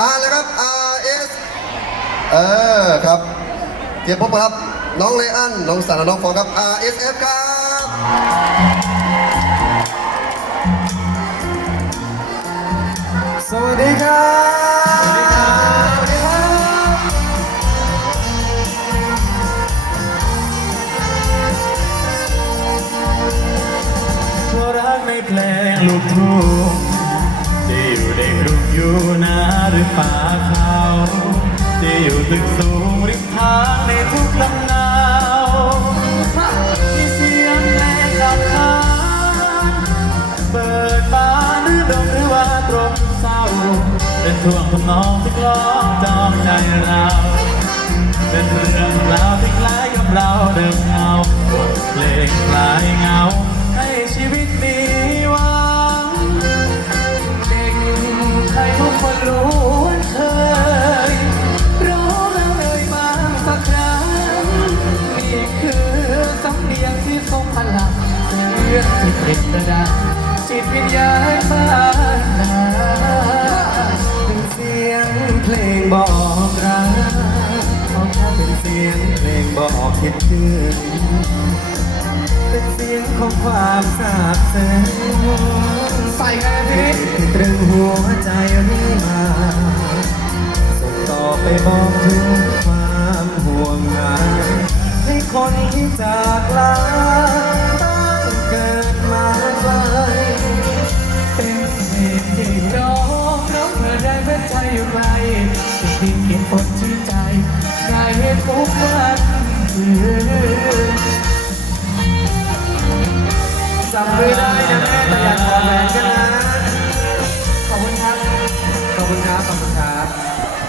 อาเลยครับ R S เออครับเตรียมพบกับ น้องเลอันน้องสารน้องฟองครับ R S F ครับสวัสดีครับสวัสดีครับเพราะรักในเพลงลูกทุ่ง ที่อยู่เด็กรุ่งอยู่นาหรือป่าเขาที่อยู่ตึกสูงริมทางในทุกลำนาวมีเสียงเพลงขับขานเปิดบานหรือดมหรือว่าตรงเศร้า เป็นท่วงทำนองที่กลองจอมใจเรา เป็นเรื่องราวที่คล้ายกับเราเดิมเอาเพลงคลายเงาให้ชีวิตมี เสียงที่เป็นกระดาจิตวิญญาณบ้านนาเป็นเสียงเพลงบอกรักของข้าเป็นเสียงเพลงบอกคิดถึงเป็นเสียงของความซาบซึ้งใส่กันพี่ที่ตรึงหัวใจเรื่อยมาส่งต่อไปบอกถึงความห่วงใยให้คนที่จากลา จำไม่ได้นะแม่แต่อยากขอแหวนกันนะ ขอบคุณครับ ขอบคุณครับ ขอบคุณครับ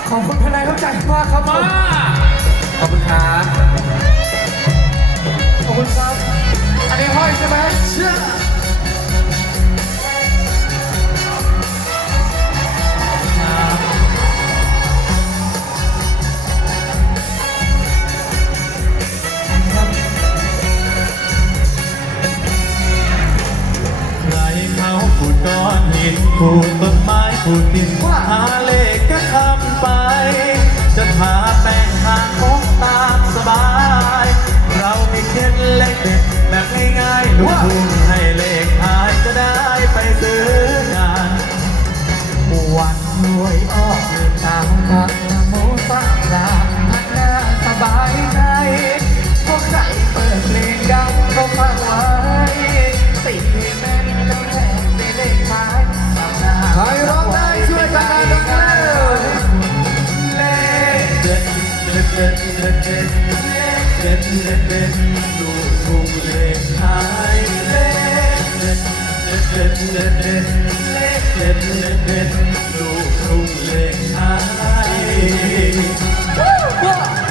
ขอบคุณทนายเข้าใจมากครับผม ขอบคุณครับ ขอบคุณครับ อันนี้ห้อยใช่ไหม กินถูกต้นไม้ผูดดินหาเลขก็ทำไป จะทาแป้งทาคงตามสบาย เรามีเคล็ดเล็กเด็ดแบบง่ายๆลูกทุ่ง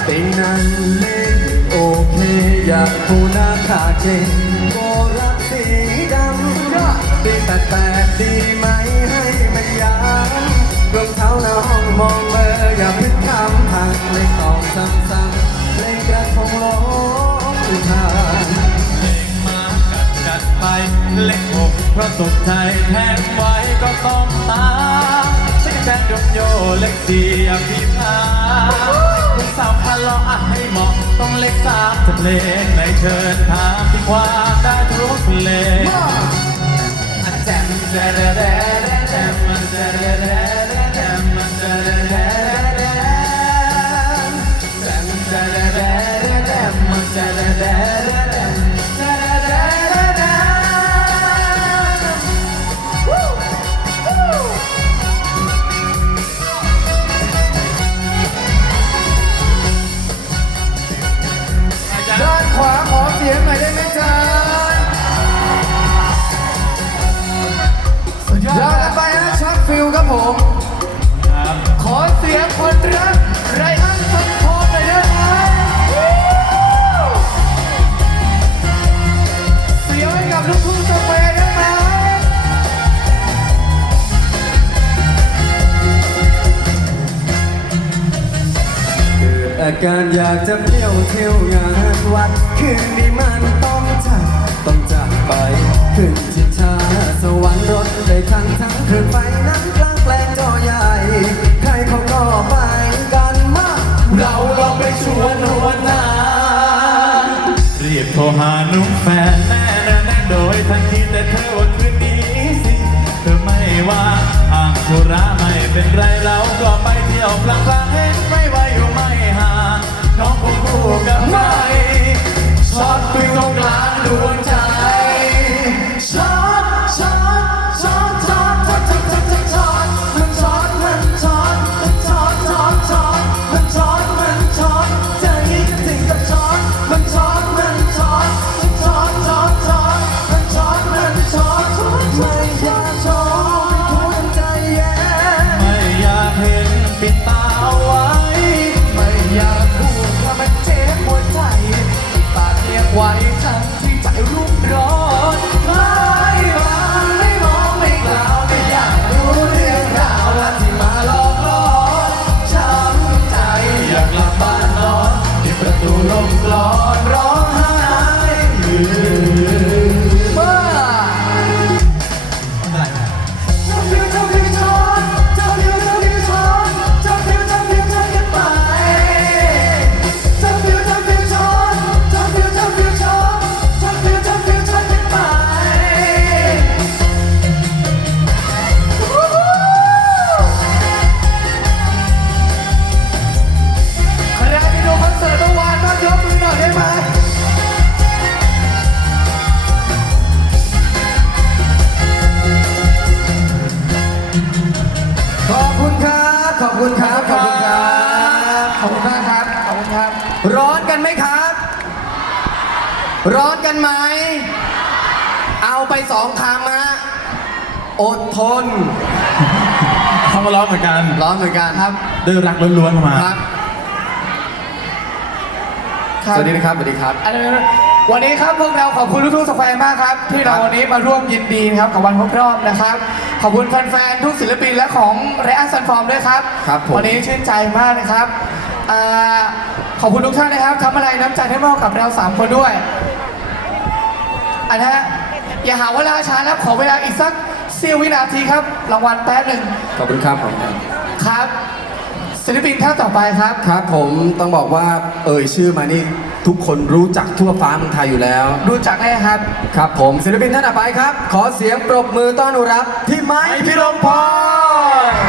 เป็นนั้นเลขโอเคอยากผู้หน้าขาเก่งโบรักสีดำดีแต่แต่ดีไหมให้มันยาวรองเท้าหน้าห้องมองเบอร์อย่าพิดคำพังเลขสองซ้ำๆเลขกระทงลงทางเลขมากัด กัดไปเลขหกเพราะตกใจแทงไว้ก็ต้องตามเช็คแฟนยกโยเลขสี่อภิพาคุณสาวพาล้ออะให้เหมาะต้องเลขสามจะเพลงไหนเชิญถามที่ความได้ทุกเพลงอะแจมแจแดแดแดแจม ผม ขอเสียงคนรักไรอันสันโคหน่อยได้ไหมเสียงให้กับลูกทุ่งสเปนได้ไหมอาการอยากจะเที่ยวเที่ยวงานวัด คืนนี้มันต้องจัด ต้องจากไป ขึ้นชิดชาสวรรค์รถ ได้ทั้งทั้งเครื่อไฟนั้นกลางแปลงจอใหญ่ ใครเขาก็ไปกันมาก เราลองไปชวนวันนารีบโทรหาหนุ่มแฟนแน่แน่แน่โดยทันทีแต่เธอว่าคืนนี้สิเธอไม่ว่าอ่างธุระไม่เป็นไรเราก็ไปเที่ยวพลางพลางเห็นไม่ว่าอยู่ไม่ห่างน้องคงคู่กับใครช็อตฟิ ขอบคุณครับขอบคุณครับ ขอบคุณมากครับ ขอบคุณครับ ร้อนกันไหมครับ ร้อนกันไหม เอาไปสองคำฮะ อดทน เขามาร้องเหมือนกันร้อนเหมือนกันครับ ด้วยรักล้วนๆเข้ามา ครับสวัสดีนะครับ สวัสดีครับวันนี้ครับพวกเราขอบคุณทุกๆสแควร์มากครับ ที่เราวันนี้มาร่วมยินดีนะครับกับวันครบรอบนะครับ ขอบคุณแฟนๆ ทุกศิลปินและของไรอันซันฟอร์มด้วยครับ ครับผม วันนี้ชื่นใจมากนะครับอ่าขอบคุณทุกท่านนะครับทำอะไรน้ำใจให้มอบกับเราสามคนด้วย อันนะฮะอย่าหาเวลาช้านะครับขอเวลาอีกสักเสี้ยววินาทีครับ รางวัลแป๊บหนึ่งขอบคุณครับผมครับ ครับ ศิลปินท่านต่อไปครับ ครับผมต้องบอกว่าเอ่ยชื่อมานี่ทุกคนรู้จักทั่วฟ้าเมืองไทยอยู่แล้ว รู้จักแน่ครับ ครับผมศิลปินท่านต่อไปครับ ขอเสียงปรบมือต้อนรับพี่ไม้พิรมพร